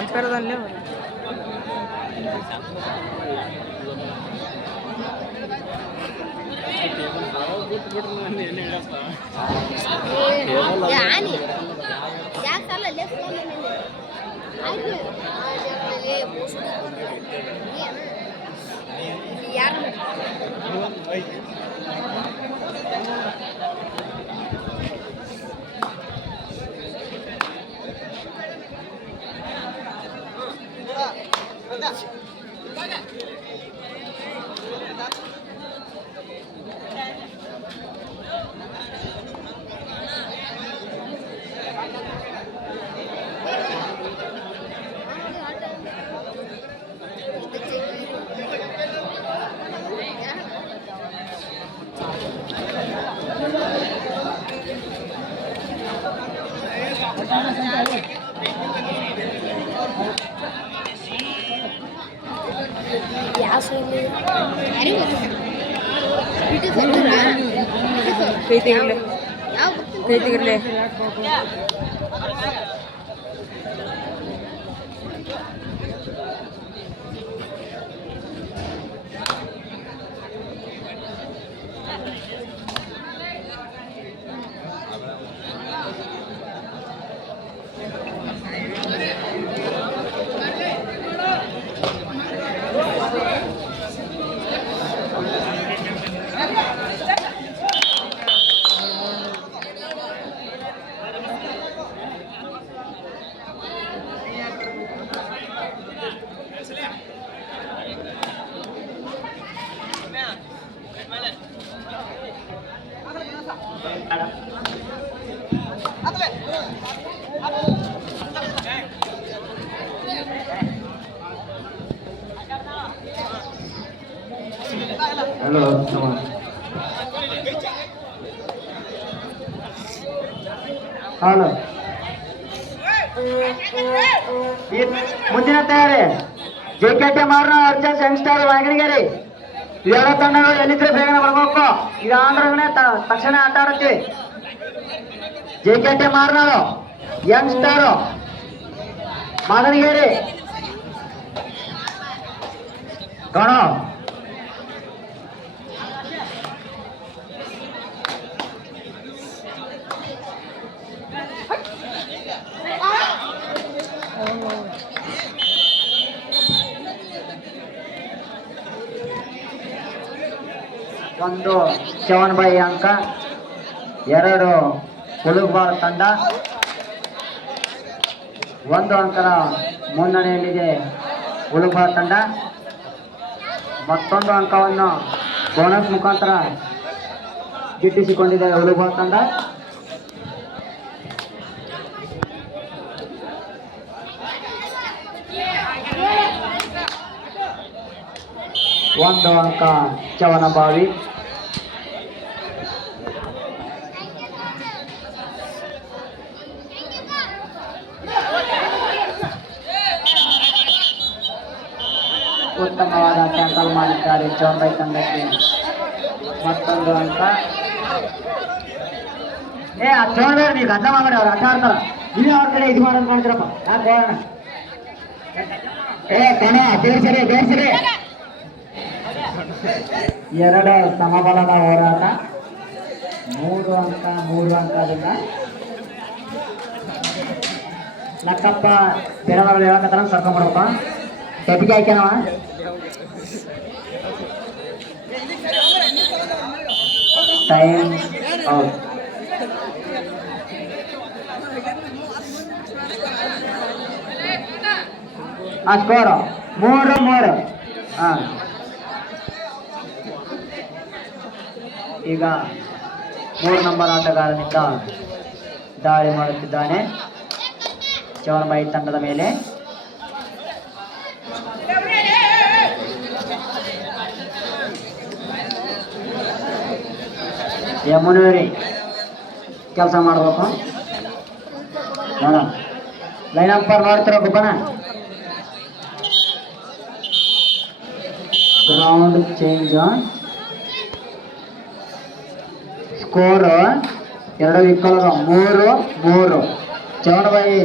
ಅಂಪೇರದಲ್ಲೇ ಕೈ ತೆಗಿರ್ಲೆ hello hello ಮುಂದಿನ ತಯಾರಿ JKT ಮಾರ್ನ ಅರ್ಜನ್ ಯಂಗ್ಸ್ಟರ್ ವಾಗಣಿಗೆರೆ ಎರಡು ತಂಡಗಳು ಎಲ್ಲಿದ್ರೆ ಬೇಗನೆ ಬರ್ಬೇಕು. ಈಗ ಆಂಧ್ರನೇ ತಕ್ಷಣ ಆಟ ಆಡುತ್ತೆ. JKT ಮಾರ್ನಾಳು ಯಂಗ್ಸ್ಟರ್ ಮಾದನಗೇರಿ ಗಣ ಒಂದು 7/2 ಅಂಕ, 2 ಹುಡುಗಬಾಳ್ ತಂಡ 1 ಅಂಕದ ಮುನ್ನಡೆಯಲ್ಲಿದೆ ಹುಡುಗಬಾಳ್ ತಂಡ. ಮತ್ತೊಂದು ಅಂಕವನ್ನು ಬೋನಸ್ ಮುಖಾಂತರ ಗಿಟ್ಟಿಸಿಕೊಂಡಿದೆ ಹುಡುಗಬಾಳ್ ತಂಡ. ಒಂದು ಅಂಕ ಚವನಬಾವಿ. ಉತ್ತಮವಾದ ಟ್ಯಾಕಲ್ ಮಾಡಿದ್ದಾರೆ ಚೌಂಬೈ ತಂಡಕ್ಕೆ. ಮತ್ತೊಂದು ಅಂಕ. ಚೌಂಬೈ ನೀವು ಗದ್ದ ಮಾಡಿ ಅವ್ರು ಆಟ ಆಡ್ತಾರ, ನೀವೇ ಅವ್ರ ಕಡೆ ಇದು ಮಾಡೋದು ಮಾಡ್ತೀರಪ್ಪ. ಯಾಕೆ ಹೋಗೋಣ ಕಣ ಬೇರ್ಸರಿ ಬೇರ್ಸರಿ. 2 ಸಮಬಲದ ಹೋರಾಟ. 3 ಅಂಕ 3 ಅಂಕದಿಂದ ಲಕ್ಕಪ್ಪ ಬೇರೆದವ್ರು ಹೇಳಕತ್ತಾರ ಸರ್ಕೊಂಡ್ಬಿಡ್ಬೇಕ. ಟೆಪಿಗೆ ಹಾಕ್ಯಾನವ. Time out. ಆ ಸ್ಕೋರು 3-3. ಈಗ 3 ನಂಬರ್ ಆಟಗಾರನಿಂದ ದಾಳಿ ಮಾಡುತ್ತಿದ್ದಾನೆ ಚವನಬಾಯಿ ತಂಡದ ಮೇಲೆ. ಯಮುನೂರಿ ಕೆಲಸ ಮಾಡ್ಬೇಕು ನೋಡ. ಲೈನ್ ಅಂಪರ್ ನೋಡ್ತಿರ ಗುಬ್ಬನ. Ground change. ಸ್ಕೋರ್ 2 ವಿಕಲರು 3-3. ಚವನಬಾಯಿ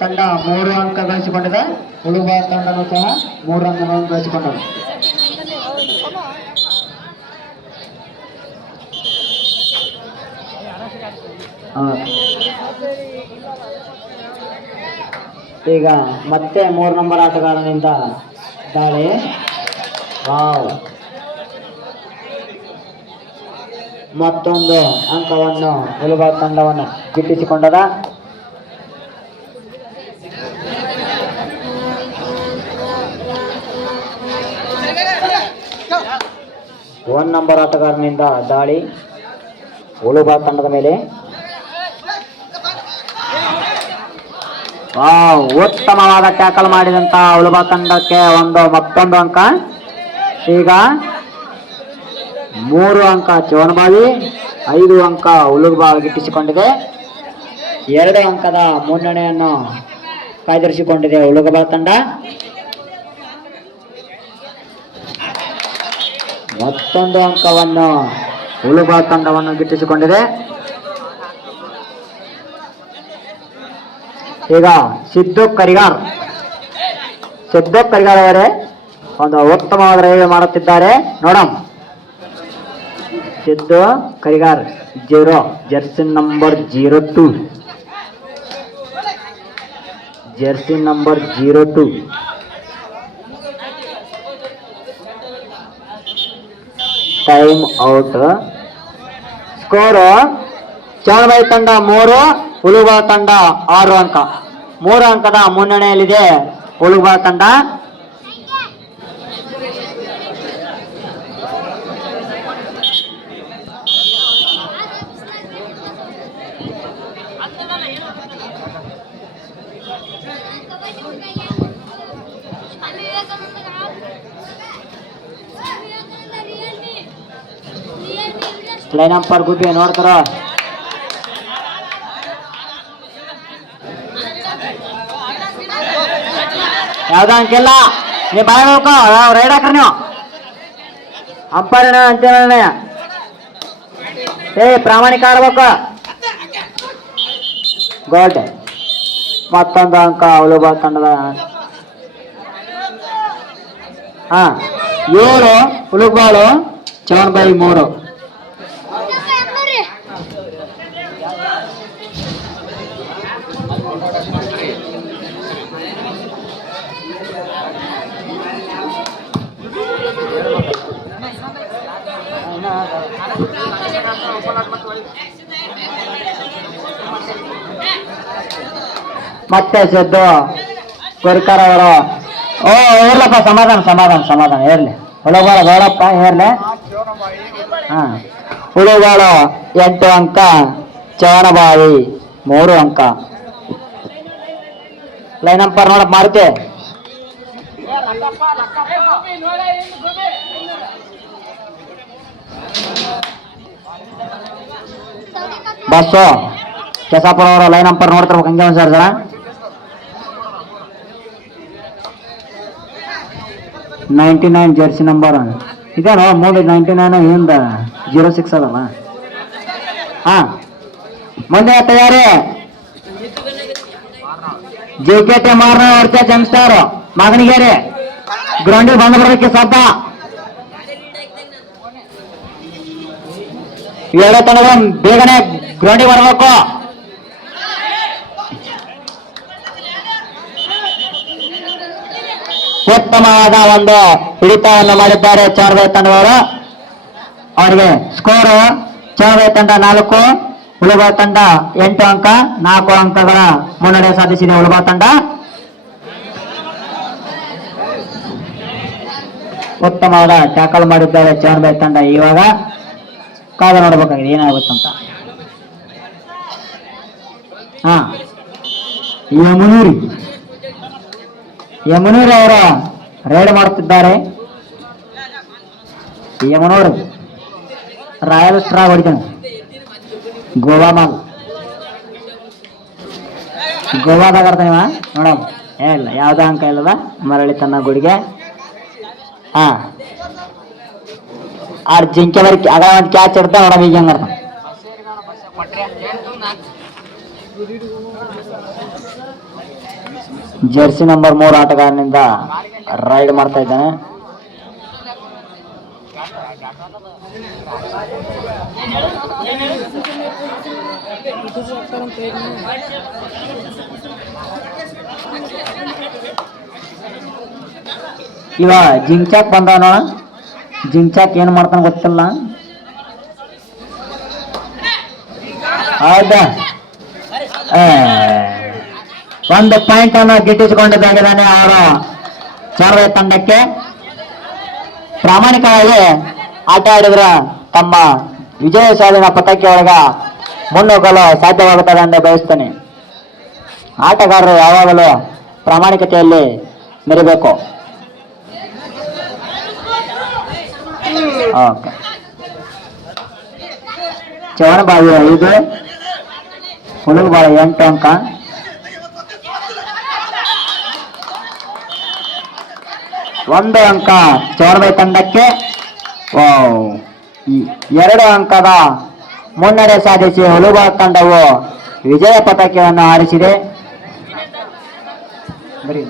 ತಂಡ 3 ಅಂಕ ಗಳಿಸಿಕೊಂಡಿದೆ. ಉಳುವ ತಂಡನೂ ಸಹ 3 ಅಂಕಗಳನ್ನು ಗಳಿಸಿಕೊಂಡರು. ಈಗ ಮತ್ತೆ 3 ನಂಬರ್ ಆಟಗಾರನಿಂದ ದಾಳಿ. ವಾವ್, ಮತ್ತೊಂದು ಅಂಕವನ್ನು ಉಳುವ ತಂಡವನ್ನು ಗಿಟ್ಟಿಸಿಕೊಂಡದ. ಒನ್ ನಂಬರ್ ಆಟಗಾರನಿಂದ ದಾಳಿ ಉಳುವ ತಂಡದ ಮೇಲೆ. ಉತ್ತಮವಾದ ಟ್ಯಾಕಲ್ ಮಾಡಿದಂತ ಉಳುವ ತಂಡಕ್ಕೆ ಮತ್ತೊಂದು ಅಂಕ. ಈಗ 3 ಅಂಕ ಚವನಬಾವಿ, 5 ಅಂಕ ಉಳುಬಾವಿ ಗಿಟ್ಟಿಸಿಕೊಂಡಿದೆ. 2 ಅಂಕದ ಮುನ್ನಡೆಯನ್ನು ಕಾಯ್ದಿರಿಸಿಕೊಂಡಿದೆ ಉಳುಗಬಾಳ ತಂಡ. ಮತ್ತೊಂದು ಅಂಕವನ್ನು ಉಳುಬಾಳ ತಂಡವನ್ನು ಗಿಟ್ಟಿಸಿಕೊಂಡಿದೆ. ಈಗ ಸಿದ್ದು ಕರಿಗಾರ್ ಅವರೇ ಒಂದು ಉತ್ತಮವಾದ ರೈವೆ ಮಾಡುತ್ತಿದ್ದಾರೆ. ನೋಡಮ್, Siddu Karigar 0, jersey number 02, jersey number 02. Time out. Score Chavanabai ತಂಡ 3, ಉಳುಬಾಳ ತಂಡ 6 ಅಂಕ. 3 ಅಂಕದ ಮುನ್ನಡೆಯಲ್ಲಿದೆ ಉಳುಬಾಳ ತಂಡ. ಲೈನ್ ಅಂಪರ್ ಗುಬ್ಬಿ ನೋಡ್ತಾರ. ಯಾವ್ದ ಅಂಕಿಲ್ಲ, ನೀ ಬಾಯ್ ಹೋಗ್ಕೋ. ರೈಡ್ ಹಾಕ್ರಿ ನೀವು. ಅಂಪರ್ ಅಂತೇಳ ಪ್ರಾಮಾಣಿಕ ಆಡ್ಬೇಕು. ಗೋಲ್ಡ್. ಮತ್ತೊಂದು ಅಂಕ ಉಳುಬಾಳ ತಂಡದ. 7 ಉಳುಬಾಳು, ಚವನಬಾಯಿ 3. ಮತ್ತೆ ಸಿದ್ದು ಕೊರಿಕಾರ ಅವರು. ಇರ್ಲಪ್ಪ, ಸಮಾಧಾನ ಇರ್ಲಿ. ಉಳುಬಾಳ ಗೋಳಪ್ಪ ಇರ್ಲಿ. ಉಳುಬಾಳ 8 ಅಂಕ, ಚವನಬಾವಿ 3 ಅಂಕ. ಲೈನ್ ಅಂಪರ್ ನೋಡಪ್ಪ ಮಾರುತಿ. ಬಸ್ಸು ಕೆಸಾಪುರ ಅವರು ಲೈನ್ ಅಂಪರ್ ನೋಡ್ತಿರ್ಬೇಕು. ಹಂಗೆ ಒಂದ್ಸರಿ ಜನ 99 ಜರ್ಸಿ ನಂಬರ್ ಇದೇನೋ. ಮುಂದೆ 99 ಹಿಂದ 06 ಅದಲ್ಲ. ಮುಂದೆ ತಯಾರಿ. JKT ಮಾರ್ನ ವರ್ಚ ಜಂಗ್ಸ್ಟಾರ್ ಮಾಗನಿಗೆರೆ ಗ್ರೌಂಡಿಗೆ ಬಂದು ಬರೋದಕ್ಕೆ ಸದ್ದ. 2 ತಂಡಗಳು ಬೇಗನೆ ಗ್ರೌಂಡಿಗೆ ಬರಬೇಕು. ಉತ್ತಮವಾದ ಒಂದು ಹಿಡಿತವನ್ನು ಮಾಡಿದ್ದಾರೆ ಚವನಬಾಯಿ ತಂಡದವರು. ಅವರಿಗೆ ಸ್ಕೋರ್ ಚವನಬಾಯಿ ತಂಡ 4, ಉಳುಬಾಳ ತಂಡ 8 ಅಂಕ. 4 ಅಂಕಗಳ ಮುನ್ನಡೆ ಸಾಧಿಸಿದೆ ಉಳುಬಾಳ ತಂಡ. ಉತ್ತಮವಾದ ಟ್ಯಾಕಲ್ ಮಾಡಿದ್ದಾರೆ ಚವನಬಾಯಿ ತಂಡ. ಇವಾಗ ಕಾದು ನೋಡ್ಬೇಕಾಗಿದೆ ಏನಾಗುತ್ತಂತ. ಯಮುನೂರಿ ಅವರು ರೈಡ್ ಮಾಡುತ್ತಿದ್ದಾರೆ. ಯಮುನೂರು ರಾಯಲ್ ಸ್ಟ್ರಾ ಹೊಡಿತಾನೆ. ಗೋವಾ ಮಾಲ್ ಗೋವಾದಾಗ ಆಡ್ತಾನೆ ಇವ. ನೋಡಮ್ ಇಲ್ಲ ಯಾವ್ದ ಅಂಕ ಇಲ್ಲದ ಮರಳಿ ತನ್ನ ಗುಡಿಗೆ. ಹಾ ಆಡ್ ಜಿಂಕೆ ಬರೀ ಆಗ ಒಂದು ಕ್ಯಾಚ್ ಇಡ್ತಾ ನೋಡಮ್ ಈಗ ಹೆಂಗ ಆಡ್ತಾನೆ. ಜರ್ಸಿ ನಂಬರ್ 3 ಆಟಗಾರನಿಂದ ರೈಡ್ ಮಾಡ್ತಾ ಇದ್ದಾನೆ. ಇವ ಜಿಂಚಾಕ್ ಬಂದವನ. ಜಿಂಚಾಕ್ ಏನ್ ಮಾಡ್ತಾನ ಗೊತ್ತಿಲ್ಲ. ಹೌದಾ ಒಂದು ಪಾಯಿಂಟ್ ಅನ್ನು ಗಿಟ್ಟಿಸಿಕೊಂಡಿದ್ದಾಗಿದ್ದಾನೆ ಅವರ ಚಾರ್ವ ತಂಡಕ್ಕೆ. ಪ್ರಾಮಾಣಿಕವಾಗಿ ಆಟ ಆಡಿದ್ರ ತಮ್ಮ ವಿಜಯ ಸಾಲಿನ ಪತಾಕೆ ಒಳಗ ಮುನ್ನುಗ್ಗಲು ಸಾಧ್ಯವಾಗುತ್ತದೆ ಎಂದು ಬಯಸ್ತೇನೆ. ಆಟಗಾರರು ಯಾವಾಗಲೂ ಪ್ರಾಮಾಣಿಕತೆಯಲ್ಲಿ ಮೆರಿಬೇಕು. ಓಕೆ ಚವನಬಾವಿ 5, ಹುಳುಗುಬಾಳ 8 ಅಂಕ. ಒಂದು ಅಂಕ ಚವನಬಾಯಿ ತಂಡಕ್ಕೆ. 2 ಅಂಕದ ಮುನ್ನಡೆ ಸಾಧಿಸಿ ಹುಳುಗುಬಾಳ ತಂಡವು ವಿಜಯ ಪತಾಕೆಯನ್ನು ಹಾರಿಸಿದೆ. ಬರೀ